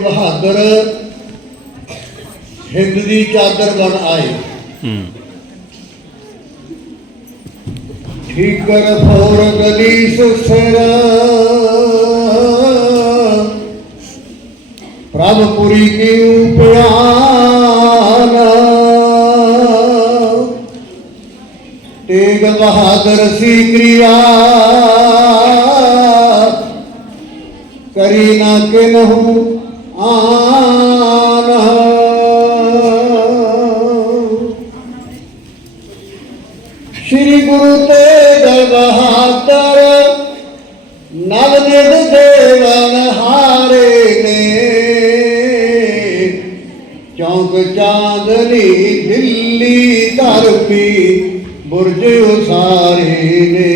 ਬਹਾਦਰ ਹਿੰਦ ਦੀ ਚਾਦਰ ਬਣ ਆਏ। ਹੂੰ। ਠੀਕਰ ਫੌਰ ਗਲੀ ਸੁਸਰ ਪ੍ਰਭ ਪੁਰੀ ਕੀ ਉਪਿਆਨ ਤੇਗ ਬਹਾਦਰ ਸੀ ਕ੍ਰਿਆ। ਕਰੀ ਨਾ ਕਿਨਹੂ ਆਨ ਸ੍ਰੀ ਗੁਰੂ ਤੇਗ ਬਹਾਦਰ ਨਵ ਨਿਧ ਦੇਵਨ ਹਾਰੇ ਨੇ। ਚੌਂਕ ਚਾਂਦਨੀ ਦਿੱਲੀ ਧਰਤੀ ਬੁਰਜ ਉਸਾਰੇ ਨੇ।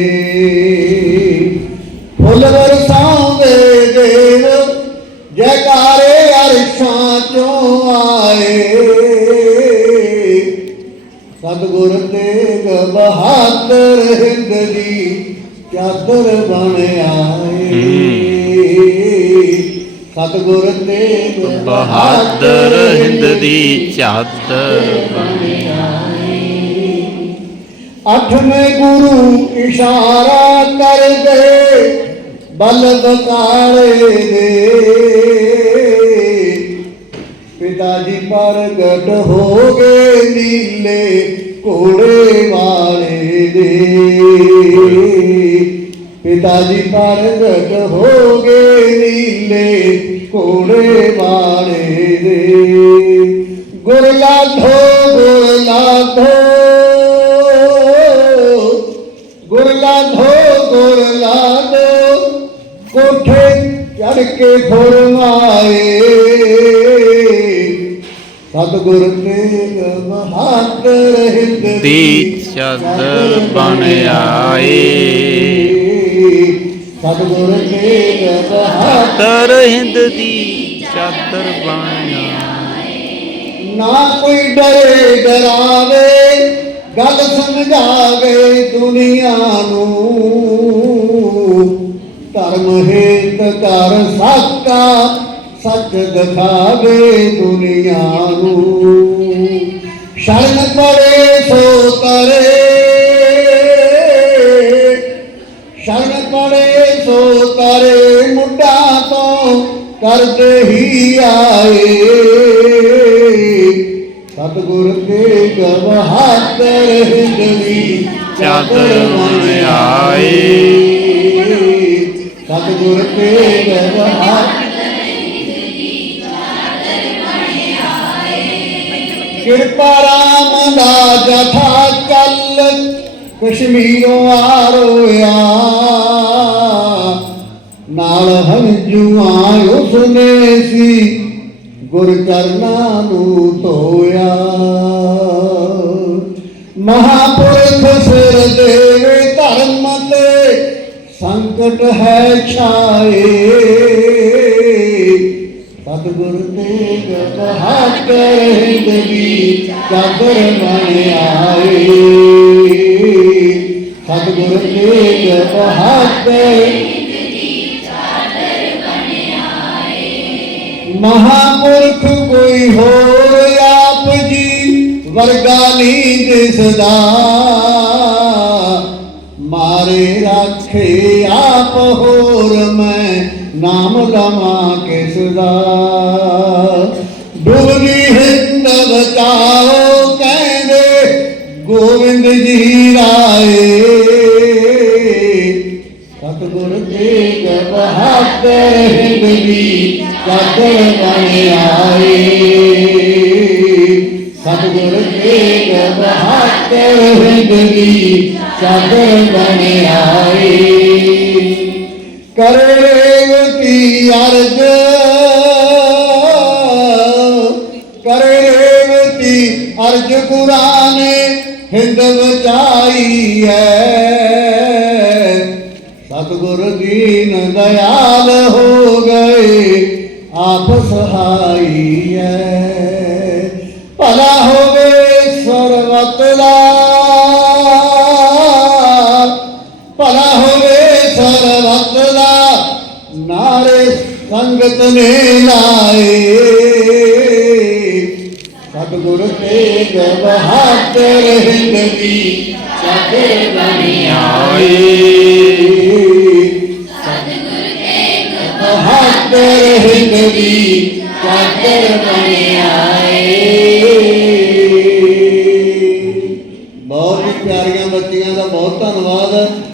ਦੀ ਚਾਦਰ ਬਣ ਆਏ। ਸਤਿਗੁਰ ਤੇਗ ਬਹਾਦਰ ਹਿੰਦ ਦੀ ਚਾਦਰ ਅਠਵੇਂ ਗੁਰੂ ਇਸ਼ਾਰਾ ਕਰਦੇ ਬਲਦ ਕਾਲੇ ਦੇ। ਪਿਤਾ ਜੀ ਪ੍ਰਗਟ ਹੋ ਗਏ ਨੀਲੇ ਘੋੜੇ ਵਾਲੇ। ਦੇ। ਪਿਤਾ ਜੀ ਪ੍ਰਗਟ ਹੋ ਗਏ ਨੀਲੇ ਘੋੜੇ ਵਾਲੇ ਦੇ। ਗੁਰ ਲਾਧੋ ਗੁਰ ਲਾਧੋ ਗੁਰ ਲਾਧੋ ਗੁਰ ਲਾਧੋ ਕੋਠੇ ਚੜ ਕੇ ਫੁਰਮਾਏ। ਸਤਿਗੁਰ ਤੇਗ ਬਹਾਦਰ ਹਿੰਦ ਦੀ ਚਾਦਰ ਬਣ ਆਏ। ਸਤਿਗੁਰ ਤੇਗ ਬਹਾਦਰ ਤਰ ਹਿੰਦ ਦੀ ਚਾਦਰ ਬਣ ਆਏ। ਨਾ ਕੋਈ ਡਰੇ ਡਰਾਵੇ ਗੱਲ ਸਮਝਾਵੇ ਦੁਨੀਆ ਨੂੰ। ਧਰਮ ਹੇਤ ਕਰ ਸਾਕਾ ਸੱਚ ਦਿਖਾਵੇ ਦੁਨੀਆ ਨੂੰ। ਸ਼ਰਨ ਪੜੇ ਸੋ ਤਰੇ ਸ਼ਰਨ ਪੜੇ ਸੋ ਤਰੇ ਮੁੱਢਾ ਤੋਂ ਕਰਦੇ ਹੀ ਆਏ। ਸਤਿਗੁਰ ਤੇ ਬਹਾਦਰ ਹਿੰਦਵੀ ਚਾਦਰ ਬਣ ਆਏ। ਸਤਿਗੁਰ ਤੇ ਬਹਾਦਰ ਕਿਰਪਾ ਰਾਮ ਦਾ ਜਥਾ ਚੱਲ, ਕਸ਼ਮੀਰੋਂ ਆ। ਨਾਲ ਹੰਝੂਆਂ ਉਸਨੇ ਸੀ, ਗੁਰ ਚਰਨਾਂ ਨੂੰ ਧੋਇਆ। ਮਹਾਪੁਰਖ ਸਿਰ ਦੇਵੇ ਧਰਮ ਤੇ ਸੰਕਟ ਹੈ ਛਾਏ। ਸਤਿਗੁਰ ਤੇਗ ਬਹਾਦਰ ਹਿੰਦਵੀ ਚਾਦਰ ਬਣ ਆਏ ਸਤਿਗੁਰ ਤੇਗ ਬਹਾਦਰ ਮਹਾਪੁਰਖ ਕੋਈ ਹੋਰ ਆਪ ਜੀ ਵਰਗਾ ਨਹੀਂ ਦਿਸਦਾ ਮਾਰੇ ਰੱਖੇ ਆਪ ਹੋਰ ਮੈਂ। ਨਾਮ ਲਵਾਂ ਕਿਸ ਦਾ? ਡੁਬਦੀ ਹਿੰਦ ਬਚਾਓ ਕਹਿੰਦੇ ਗੋਬਿੰਦ ਜੀ ਰਾਏ। ਸਤਿਗੁਰ ਤੇਗ ਬਹਾਦਰ ਹਿੰਦਵੀ ਚਾਦਰ ਬਣ ਆਏ। ਸਤਿਗੁਰ ਤੇਗ ਬਹਾਦਰ ਹਿੰਦਵੀ ਚਾਦਰ ਬਣ ਆਏ। ਕਰੇਵਤੀ ਅਰਜ? ਕਰੇਵਤੀ ਅਰਜ ਕੁਰਾਨੇ? ਹਿੰਦ ਬਚਾਈ ਹੈ। ਸਤਿਗੁਰ ਦੀਨ ਦਇਆਲ ਹੋ ਗਏ, ਆਪ ਸਹਾਈ ਹੈ। ਭਲਾ ਹੋਵੇ ਸਰਵਤ ਦਾ, ਭਲਾ ਹੋਵੇ ਸਰਬੱਤ ਦਾ ਨਾਰੇ ਸੰਗ ਸੰਗਤ ਨੇ ਲਾਏ। ਸਤਿਗੁਰ ਤੇਗ ਬਹਾਦਰ ਹਿੰਦ ਦੀ ਬਣੀ ਆਏ। ਬਹਾਦਰ ਹਿੰਦ ਦੀ ਚਾਦਰ ਬਣੀ ਆਏ।